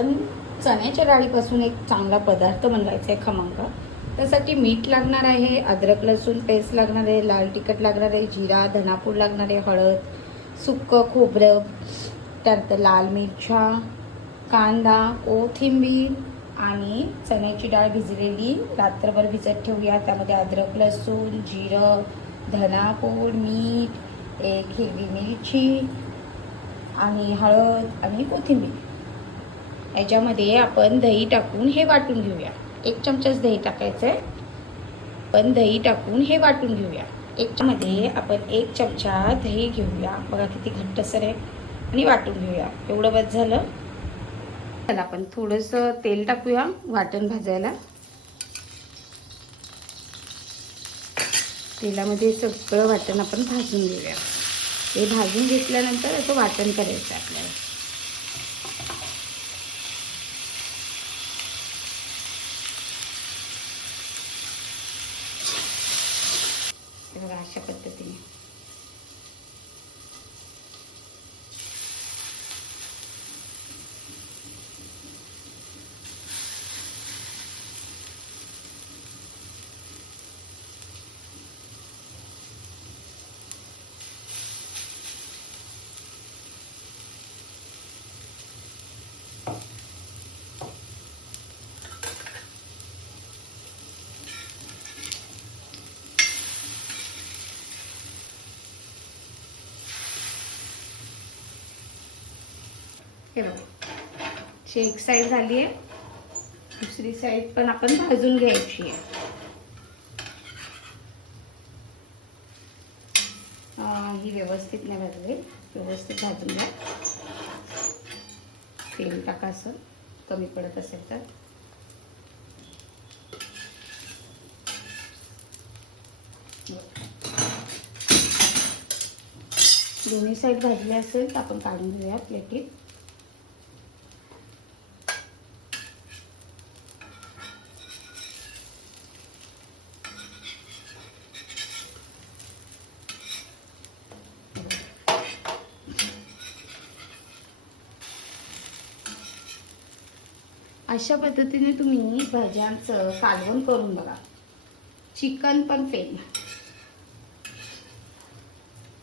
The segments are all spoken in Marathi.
पण चण्याच्या डाळीपासून एक चांगला पदार्थ बनवायचा आहे खमंग. त्यासाठी मीठ लागणार आहे, अद्रक लसूण पेस्ट लागणार आहे, लाल तिखट लागणार आहे, जिरा धनापूड लागणार आहे, हळद, सुक्कं खोबरं, त्यानंतर लाल मिरच्या, कांदा, कोथिंबीर आणि चण्याची डाळ भिजलेली रात्रभर भिजत ठेवूया. त्यामध्ये अद्रक लसूण, जिरं, धनापूड, मीठ, एक हिरवी मिरची आणि हळद आणि कोथिंबीर. याच्यामध्ये आपण दही टाकून हे वाटून घेऊया. 1 चमचाच दही टाकायचं आहे. पण दही टाकून हे वाटून घेऊया. मध्ये आपण 1 चमचा दही घेऊया. बघा किती घट्टसर आहे आणि वाटून घेऊया. एवढं बस झालं. चला आपण थोडंसं तेल टाकूया वाटण भाजायला. तेलामध्ये सगळं वाटण आपण भाजून घेऊया. हे भाजून घेतल्यानंतर असं वाटण करायचं आपल्याला. बघा अशा पद्धतीने. हे बघा एक साईड झाली आहे, दुसरी साईड पण आपण भाजून घ्यायची आहे. ही व्यवस्थित नाही भाजली, व्यवस्थित भाजून घ्या. तेल टाका असं कमी पडत असेल तर. दोन्ही साईड भाजले असेल तर आपण काढून घेऊया प्लेटीत. अशा पद्धतीने तुम्ही भाज्यांचं कालवण करून बघा. चिकन पण फेल.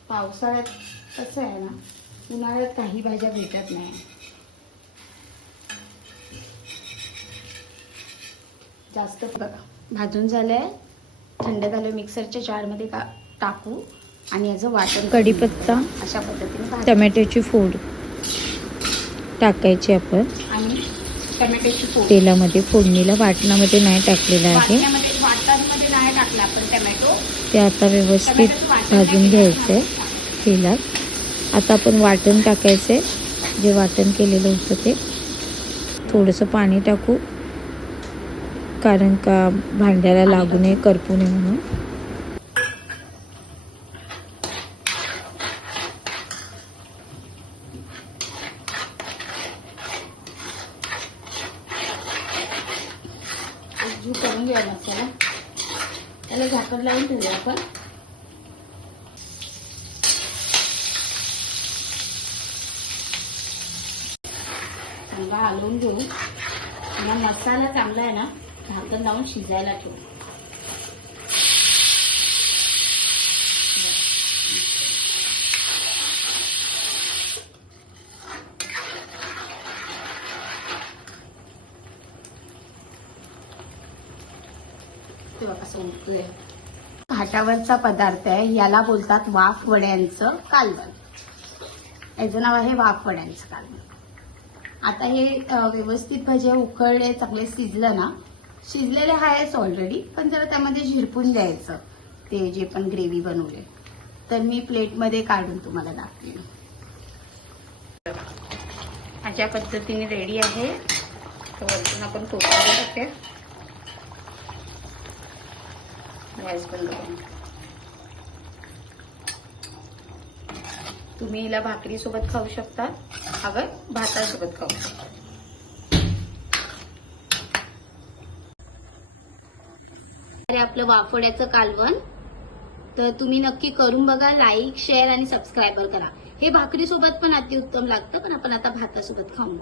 पावसाळ्यात कसं आहे ना, उन्हाळ्यात काही भाज्या भेटत नाही. जास्त बघा भाजून झालंय, थंड झालं. मिक्सरच्या जारमध्ये टाकू आणि याचं वाटण. कढीपत्ता अशा पद्धतीने, टोमॅटोची फोड टाकायची आपण आणि टोमॅटोची फोड तेलामध्ये फोडणीला. वाटणामध्ये नाही टाकलेलं आहे, वाटणामध्ये नाही टाकलं आपण टोमॅटो. ते आता व्यवस्थित भाजून घ्यायचंय तेलात. आता आपण वाटण टाकायचंय, जे वाटण केलेलं होतं ते. थोडंसं पाणी टाकू, कारण का भांड्याला लागू नये, करपू नये म्हणून. करून घ्या मसाला. त्याला झाकण लावून ठेवूया आपण. चांगला हलवून घेऊ. मसाला चांगला आहे ना, झाकण लावून शिजायला ठेवू. घाटावरचा पदार्थ आहे, याला बोलतात वाफ वड्यांचं कालवण. याचं नाव आहे वाफ वड्यांचं कालवण. आता हे व्यवस्थित भजे उकळले, चांगले शिजलं ना. शिजलेले आहेच ऑलरेडी, पण जरा त्यामध्ये झिरपून द्यायचं ते जे पण ग्रेव्ही बनवले. तर मी प्लेटमध्ये काढून तुम्हाला दाखवेन. अशा पद्धतीने रेडी आहे. तर वरतून आपण कोथिंबीर टाकूया. गॅस बंद करून. तुम्ही हिला भाकरी सोबत खाऊ शकता, हवं भातासोबत खाऊ शकता. आपलं वाफवड्याचं कालवण तर तुम्ही नक्की करून बघा. लाईक, शेअर आणि सबस्क्राईबर करा. हे भाकरी सोबत पण अतिउत्तम लागतं, पण आपण आता भातासोबत खाऊ.